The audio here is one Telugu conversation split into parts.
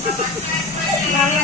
Mga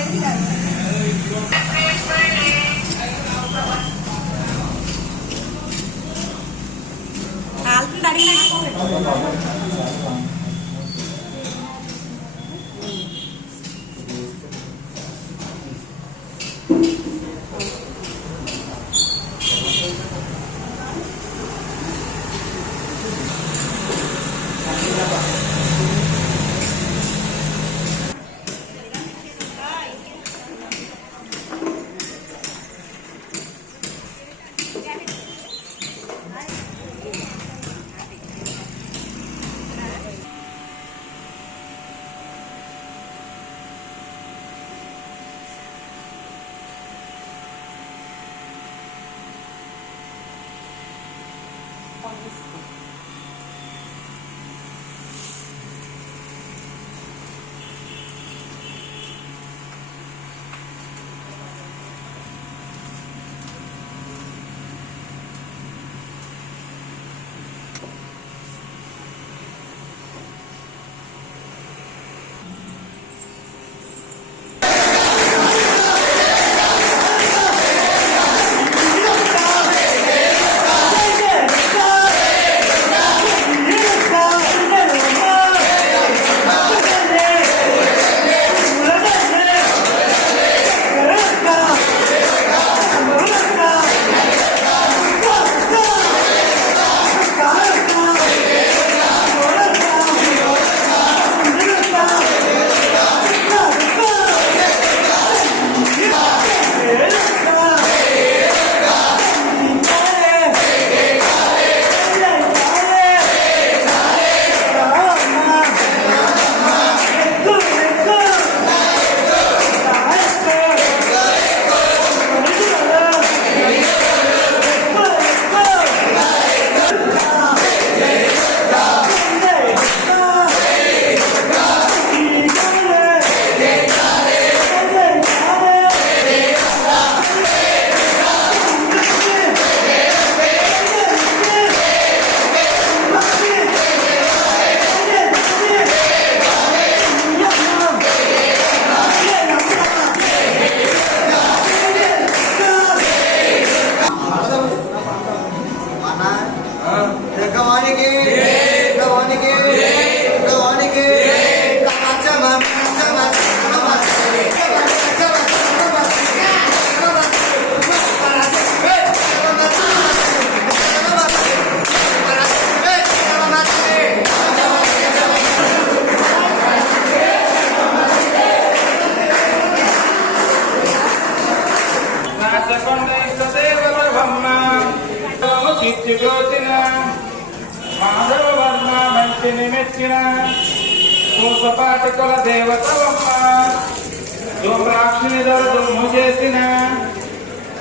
ధూమ్రాక్షిని దుమ్ము చేసిన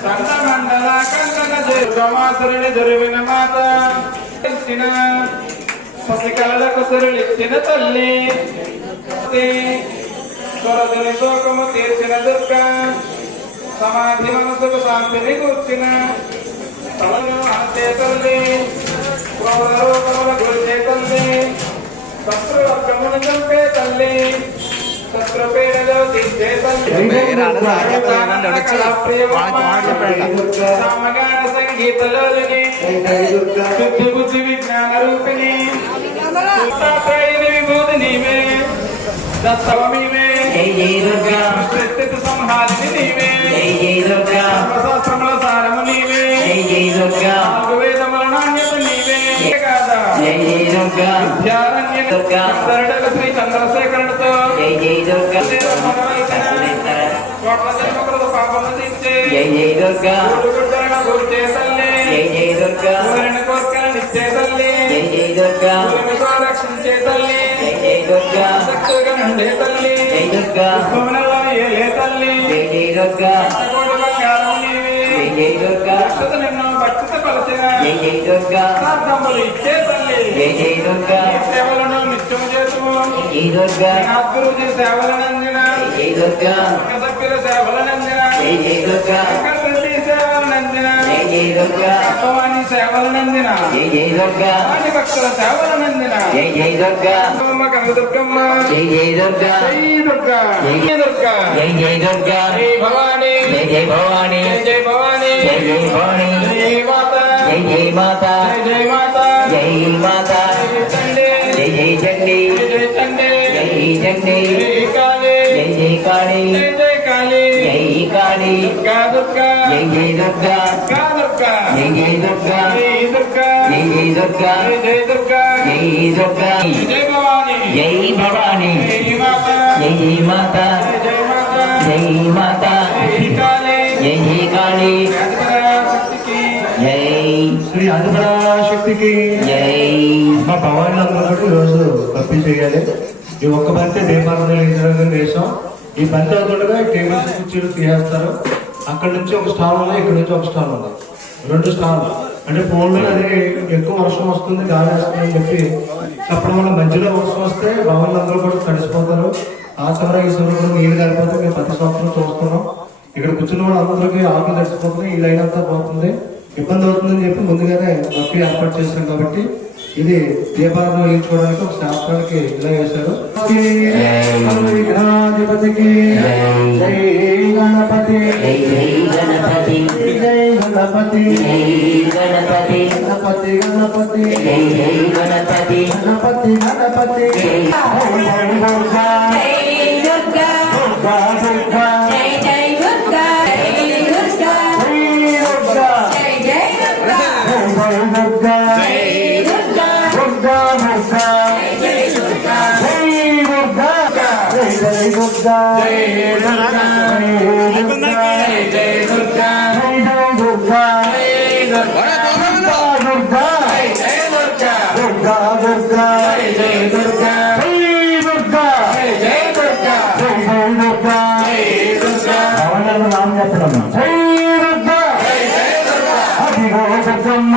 సంత మండల కందన దుర్గమాసురుని దుర్విన మాత ఇచ్చిన శశికళలకు సురులిచ్చిన తల్లి స్వరదుని శోకము తీర్చిన దుర్గ సమాధి మనసుకు శాంతిని కూర్చిన తలను ఆచే తల్లి క్రోధ రూపముల గురిచే తల్లి శత్రువర్గమును చంపే తల్లి. సంగీతలోని బుద్ధి విజ్ఞాన రూపిణి నీవే దత్తవమీవే సంహారిణి నీవే. సర్వశాస్త్రముల సారము నీవే నాలుగు వేదముల శ్రీ చంద్రశేఖరుడితో. పాపము తీర్చే. గురుగుడ్డరణ గురిచే తల్లి. రక్షించే తల్లి భూమిలో ఏలే తల్లి. జై దుర్గా నిన్ను? భక్తిత పలచిన జై జై దుర్గా ప్రార్థనలు ఇచ్చే తల్లి జై జై దుర్గా సేవలను నిత్యము చేతుము జై దుర్గా నాగురుజీ సేవలనందిన జై దుర్గా సభ్యుల సేవలనందిన జై జై దుర్గా వెంకటరెడ్డి సేవలనందిన జై జై దుర్గా భవాని సేవలనందిన జై జై దుర్గా భక్తుల సేవలనందిన జై జై దుర్గా అమ్మ కనకదుర్గమ్మ జై జై దుర్గా జై దుర్గా జై దుర్గా జై జై దుర్గా జై భవాని జై జై భవాని జై భవాని జై జై భవాని జై మాత జై జై మాత జై మాత జై మాత జై చండి జై జై చండి జై జై చండి జై చండి జై కాళీ జై జై కాళీ జై జై కాళీ జై కాళీ దుర్గా దుర్గా జై జై దుర్గా దుర్గా దుర్గా జై జై దుర్గా జై దుర్గా జై జై దుర్గా జై జై దుర్గా జై దుర్గా జై భవాని జై భవాని జై మాత జై మాత జై కాళీ జై కాళీ శక్తికి జై. శ్రీ మా భవానీ అందరూ ఈరోజు పంపిణీ చేయాలి. ఈ ఒక్క బంతి దీపాలను వెలిగించడానికి వేసాం ఈ బంతి అవుతుండగా టేబుల్ కుర్చీలు తీసేస్తారు. అక్కడ నుంచి ఒక స్టాల్ ఉన్నాయి ఇక్కడ నుంచి ఒక స్టాల్ ఉంది. రెండు స్టాల్ అంటే ఫోన్లో అది ఎక్కువ వర్షం వస్తుంది గాలి వస్తుంది అని చెప్పి అప్పుడు మనం మధ్యలో వర్షం వస్తే భవన్లందరూ కూడా తడిసిపోతారు. ఆ చివర ఈ చివర కూడా నీళ్ళు కలిపోతే మేము ప్రతి సంవత్సరం చూస్తున్నాం. ఇక్కడ కూర్చున్న వాళ్ళు అందరికీ ఆకులు తడిసిపోతుంది ఈ లైన్ అంతా పోతుంది. ఇబ్బంది అవుతుందని చెప్పి ముందుగానే మట్టి ఏర్పాటు చేశాం కాబట్టి ఇది దీపాలను వేయించుకోవడానికి ఒక శాస్త్రానికి ఇలా వేశారు విఘ్నాధిపతికి జై గణపతి. జై గణపతి. జై గణపతి గణపతి. గణపతి. గణపతి జై గణపతి. గణపతి గణపతి చెప్పడం. జై దుర్గా. జై జై దుర్గా. అదిగో దుర్గమ్మ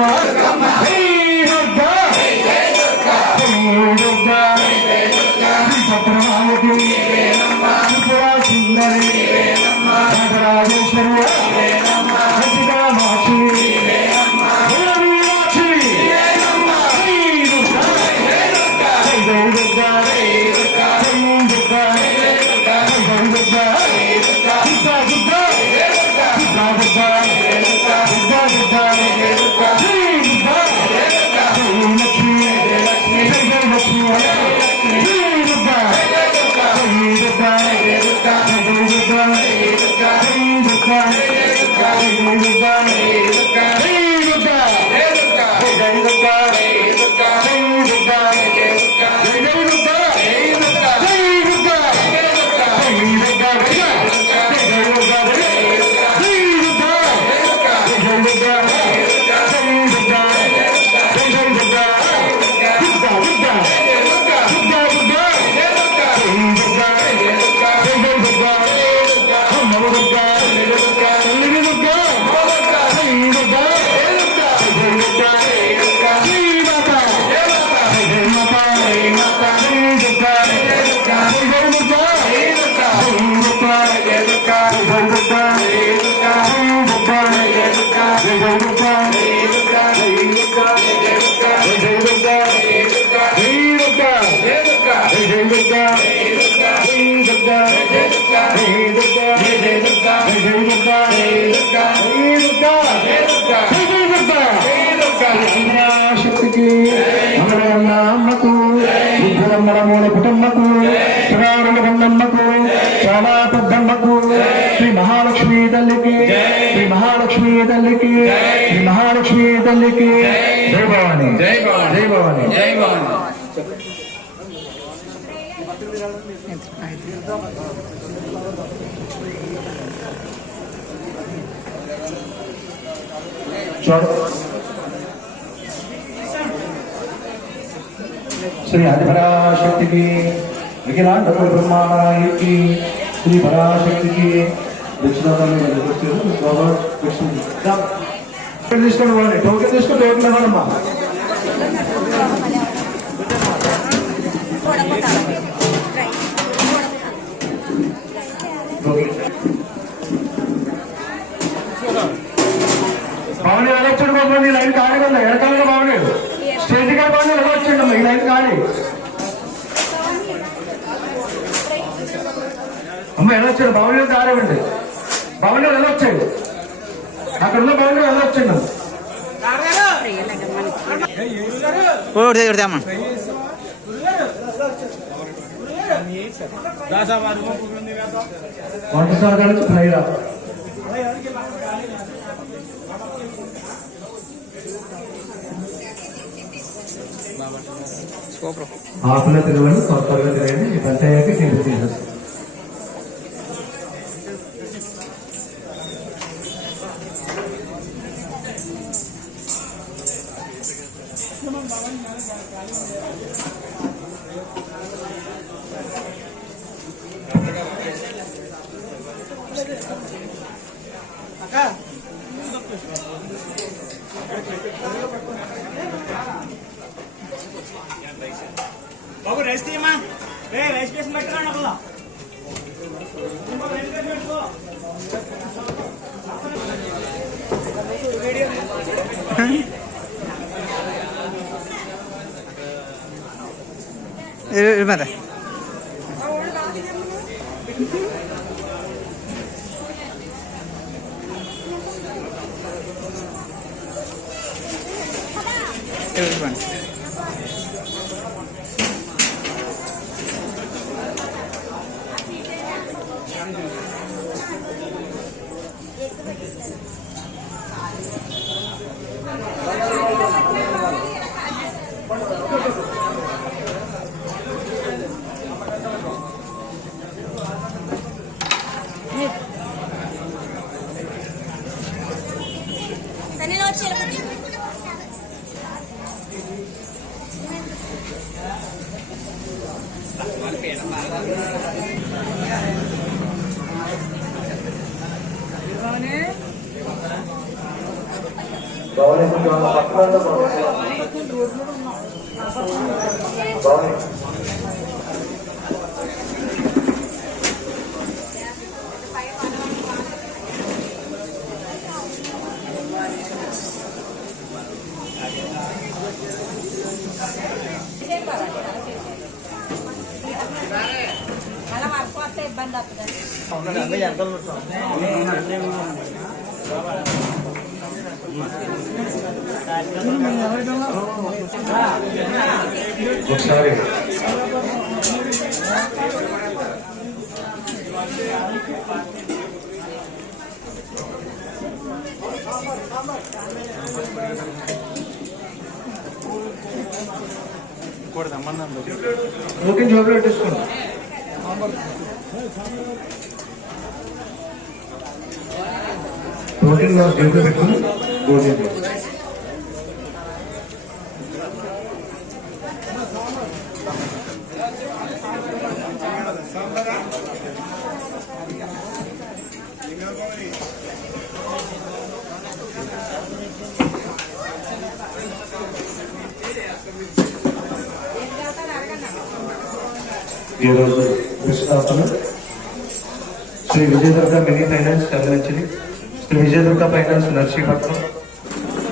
శక్తికి అమ్మకు విద్యురమ్మల కుటుంబకు శ్రీరాముల కొండమ్మకు చాలా పెద్దమ్మకు శ్రీ మహాలక్ష్మి తల్లికి శ్రీ మహాలక్ష్మి తల్లికి శ్రీ మహాలక్ష్మి తల్లికి జై భవాని. జై భవాని. జై భవాని. జై భవాని. చూడ. శ్రీ ఆదిపరాశక్తికి విఘ్నాండ బ్రహ్మారాయికి శ్రీ పరాశక్తికి దక్షిణాదాన్ని తీసుకొని పోండి టోకెన్ తీసుకుని టోకెన్ ఇవ్వాలమ్మా బాగుంది ఎలక్షన్ బాబు ఈ లైన్ ఖాళీగా ఉంది వెనకాలగా బాగుండేది స్టేజ్ గారు బాగుంది వెళ్ళొచ్చిండమ్మా ఈ లైన్ ఖాళీ అమ్మ వెళ్ళొచ్చాడు బాగుండే దారేవండి బాగుండే వెళ్ళొచ్చాడు అక్కడ ఉన్న బాగుండే వెళ్ళొచ్చిండు వంట సార్ ఫ్రైరా ఆకులో తిరగండి కొత్తగా తిరగండి పంచాయతీ పంట కింద తీసేస్తాం Everyone. história. ఒకసారి ఓకే జోబులు పెట్టేసుకోండి ప్రోటీన్ లాస్ జోబులు పెట్టుకుని భోజనం ఈరోజు కృష్ణాపన శ్రీ విజయదుర్గ మినీ ఫైనాన్స్ కదలించింది శ్రీ విజయదుర్గ ఫైనాన్స్ నర్సీపట్నం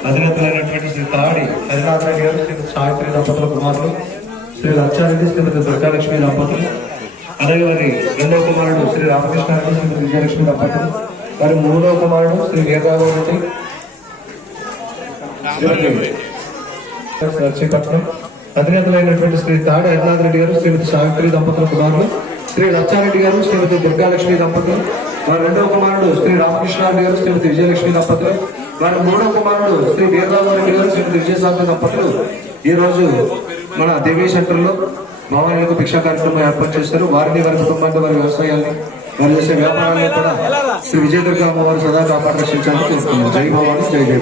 అధినేతలైనటువంటి శ్రీ తాడి హరినాథ్ రెడ్డి గారు శ్రీ సావిత్రి దంపతుల కుమారులు శ్రీ లక్షారెడ్డి శ్రీమతి దుర్గాలక్ష్మి దంపతులు అలాగే వారి రెండవ కుమారుడు శ్రీ రామకృష్ణారెడ్డి శ్రీమతి విజయలక్ష్మి దంపతులు వారి మూడవ కుమారుడు శ్రీ వీరరాఘవ రెడ్డి. నర్సీపట్నం అధినేతలైనటువంటి శ్రీ తాడి హరినాథ్ రెడ్డి గారు శ్రీమతి సావిత్రి దంపతుల కుమారులు శ్రీ లచ్చారెడ్డి గారు శ్రీమతి దుర్గాలక్ష్మి దంపతులు వారి రెండవ కుమారుడు శ్రీ రామకృష్ణారెడ్డి గారు శ్రీమతి విజయలక్ష్మి దంపతులు వారి మూడవ కుమారుడు శ్రీ వీరరాఘవ రెడ్డి గారు శ్రీమతి విజయశాంతి దంపతులు. ఈ రోజు మన దేవీ సెంటర్లో భవనాలకు భిక్షా కార్యక్రమం ఏర్పాటు చేశారు వారిని వారి కుటుంబాన్ని వారి వ్యవసాయాన్ని వారు చేసే వ్యాపారాలను కూడా శ్రీ విజయదుర్గ అమ్మవారు సదా కాపాడు రక్షించాలని కోరుతున్నాను జై భవాని జై జయ